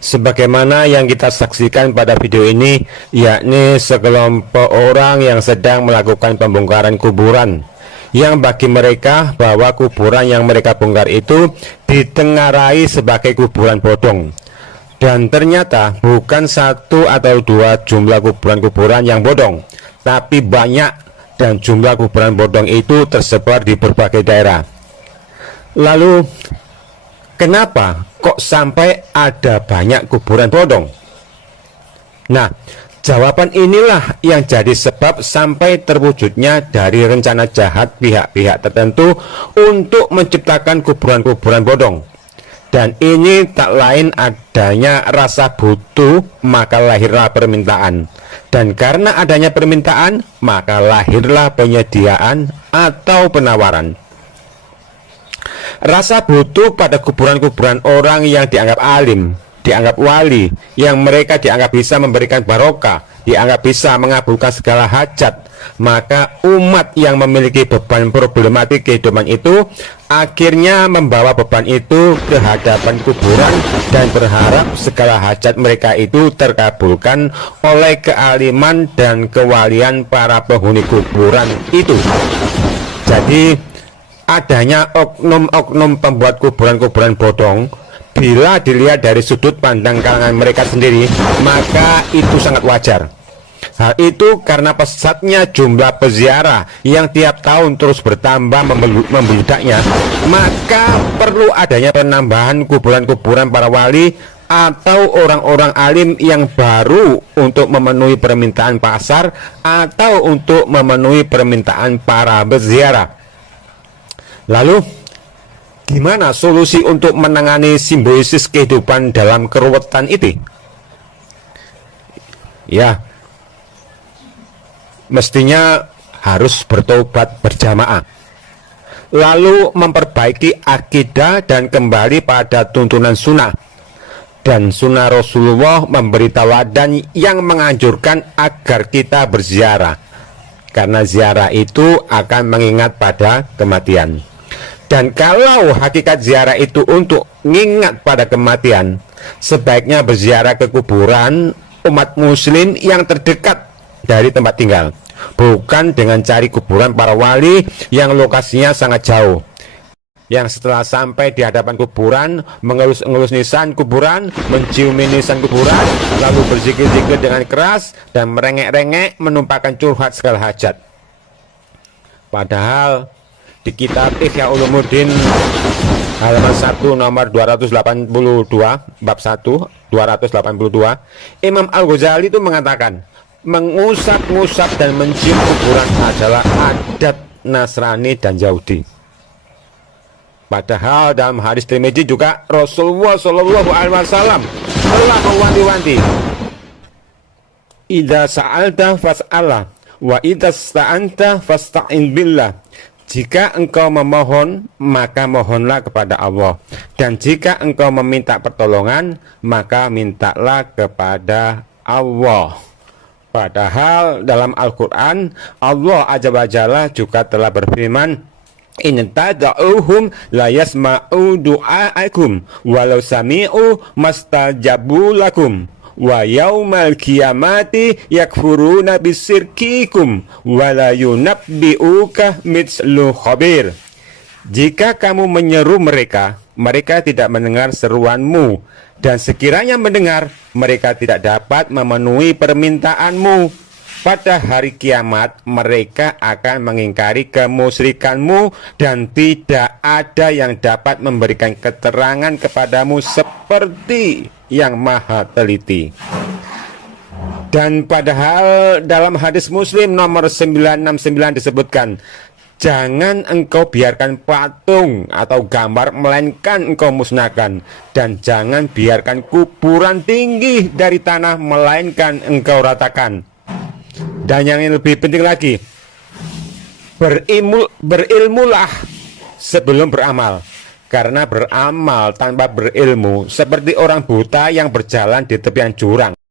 Sebagaimana yang kita saksikan pada video ini, yakni sekelompok orang yang sedang melakukan pembongkaran kuburan, yang bagi mereka bahwa kuburan yang mereka bongkar itu ditengarai sebagai kuburan bodong. Dan ternyata bukan satu atau dua jumlah kuburan-kuburan yang bodong, tapi banyak, dan jumlah kuburan bodong itu tersebar di berbagai daerah. Lalu kenapa kok sampai ada banyak kuburan bodong? Nah, jawaban inilah yang jadi sebab sampai terwujudnya dari rencana jahat pihak-pihak tertentu untuk menciptakan kuburan-kuburan bodong. Dan ini tak lain adanya rasa butuh, maka lahirlah permintaan. Dan karena adanya permintaan, maka lahirlah penyediaan atau penawaran. Rasa butuh pada kuburan-kuburan orang yang dianggap alim, dianggap wali, yang mereka dianggap bisa memberikan barokah, dianggap bisa mengabulkan segala hajat. Maka umat yang memiliki beban problematik kehidupan itu akhirnya membawa beban itu ke hadapan kuburan dan berharap segala hajat mereka itu terkabulkan oleh kealiman dan kewalian para penghuni kuburan itu. Jadi adanya oknum-oknum pembuat kuburan-kuburan bodong, bila dilihat dari sudut pandang kalangan mereka sendiri, maka itu sangat wajar. Hal itu karena pesatnya jumlah peziarah yang tiap tahun terus bertambah membeludaknya, maka perlu adanya penambahan kuburan-kuburan para wali atau orang-orang alim yang baru untuk memenuhi permintaan pasar atau untuk memenuhi permintaan para peziarah. Lalu, gimana solusi untuk menangani simbiosis kehidupan dalam keruwetan itu? Ya, mestinya harus bertobat berjamaah, lalu memperbaiki akidah dan kembali pada tuntunan sunnah. Dan sunnah Rasulullah memberi teladan yang menganjurkan agar kita berziarah, karena ziarah itu akan mengingat pada kematian. Dan kalau hakikat ziarah itu untuk mengingat pada kematian, sebaiknya berziarah ke kuburan umat muslim yang terdekat dari tempat tinggal, bukan dengan cari kuburan para wali yang lokasinya sangat jauh, yang setelah sampai di hadapan kuburan mengelus-elus nisan kuburan, mencium nisan kuburan, lalu berzikir-zikir dengan keras dan merengek-rengek menumpahkan curhat segala hajat. Padahal di kitab Ihya Ulumuddin halaman 1 nomor 282 bab 1 282, Imam Al-Ghazali itu mengatakan, mengusap-ngusap dan mencium kuburan adalah adat Nasrani dan Yahudi. Padahal dalam hadis Tirmidzi juga Rasulullah SAW telah mewanti-wanti, idza sa'alta fas'allah wa idza sta'anta fasta'in billah. Jika engkau memohon, maka mohonlah kepada Allah, dan jika engkau meminta pertolongan, maka mintalah kepada Allah. Padahal dalam Al-Quran, Allah Azza wa Jalla juga telah berfirman, in tad'uhum la yasma'u du'aakum walau sami'u mastajabu lakum wa yaumal qiyamati yakfuruna bisirkikum wa la yunabbi'uka mithlu khabir. Jika kamu menyeru mereka, mereka tidak mendengar seruanmu, dan sekiranya mendengar, mereka tidak dapat memenuhi permintaanmu. Pada hari kiamat, mereka akan mengingkari kemusyrikanmu, dan tidak ada yang dapat memberikan keterangan kepadamu seperti yang maha teliti. Dan padahal dalam hadis Muslim nomor 969 disebutkan, jangan engkau biarkan patung atau gambar, melainkan engkau musnahkan. Dan jangan biarkan kuburan tinggi dari tanah, melainkan engkau ratakan. Dan yang lebih penting lagi, berilmulah sebelum beramal. Karena beramal tanpa berilmu seperti orang buta yang berjalan di tepian jurang.